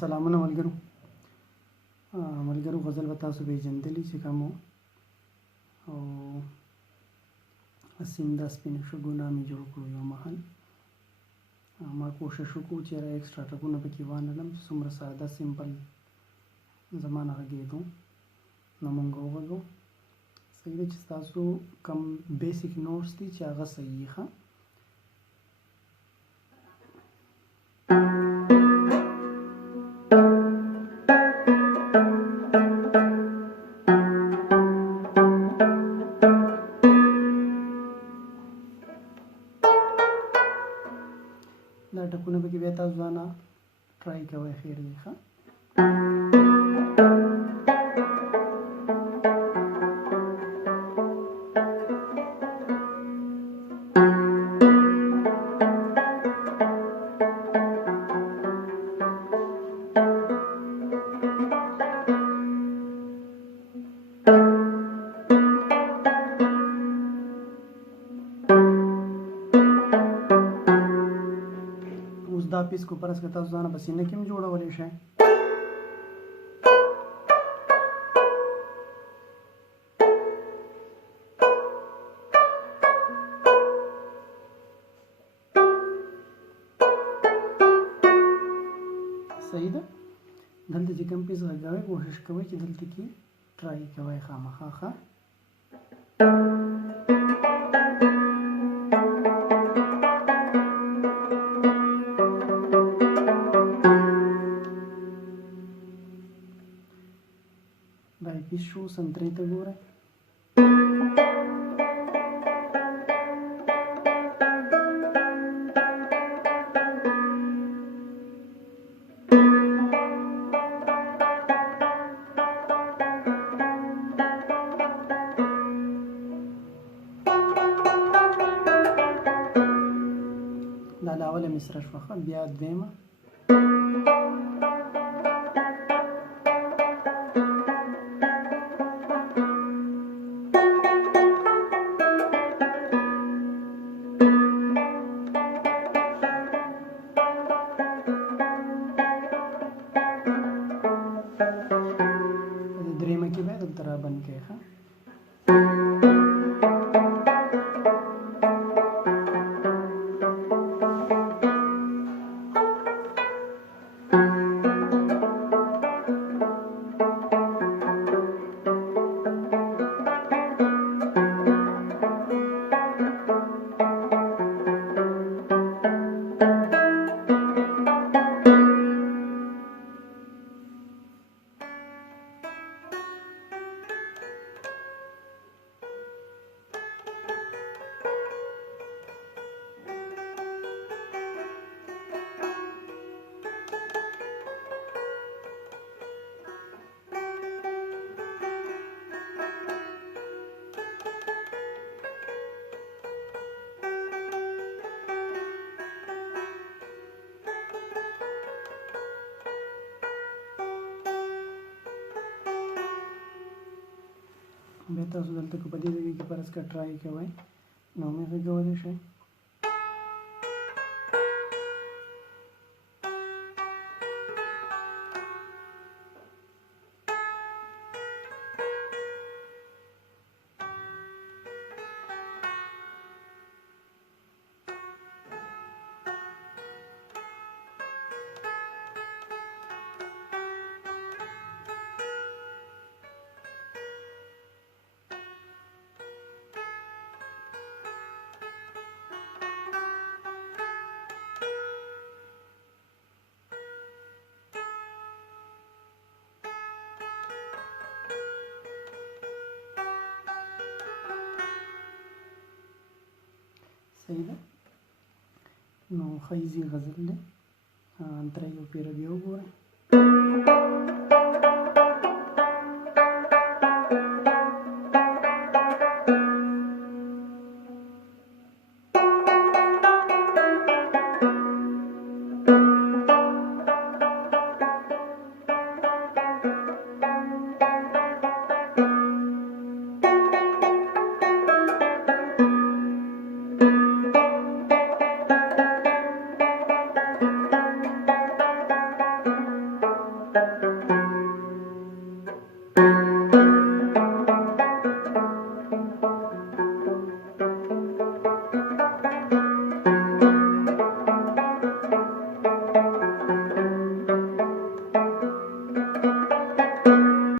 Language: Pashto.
سلامونه ملګرو غزل به تاسو پیژندلی چې کوم او سینده سپینې شګونه مې جوړ کړو یو مهال ما کوشش وکړو چې ایکسټرا ټکونه پکې وانهلم چې څومره ساده سمپل زما نه غږېدو نو مونږ وغږو صحیح ده چې ستاسو کم بیسیک نوټس دي چې هغه صحیح ښه دا ټکونه پکې بیا تاسو ځانه ټرای کوئ خیر دی ښه دا پیس کو پرس که تاسو ځانه په سینه کې هم جوړولی شئ صحیح ده دلته چې کوم پیس غږوئ کوشش کوئ چې دلته کې ټرای کوئ خامخا ښه دا پیس شو سنترې ته ګورئ دا د اوله مصره شوه ښه بیا دویمه درېیمه کې بیا دلته رابند کړئ ښه بیا تاسو دلته که په دې ځای کې فرض کړه ټرای کوئ نو مې غږولی شئ صحیح ده نو ښه ایزي غزل دی درې یو پیره بیا وګورئ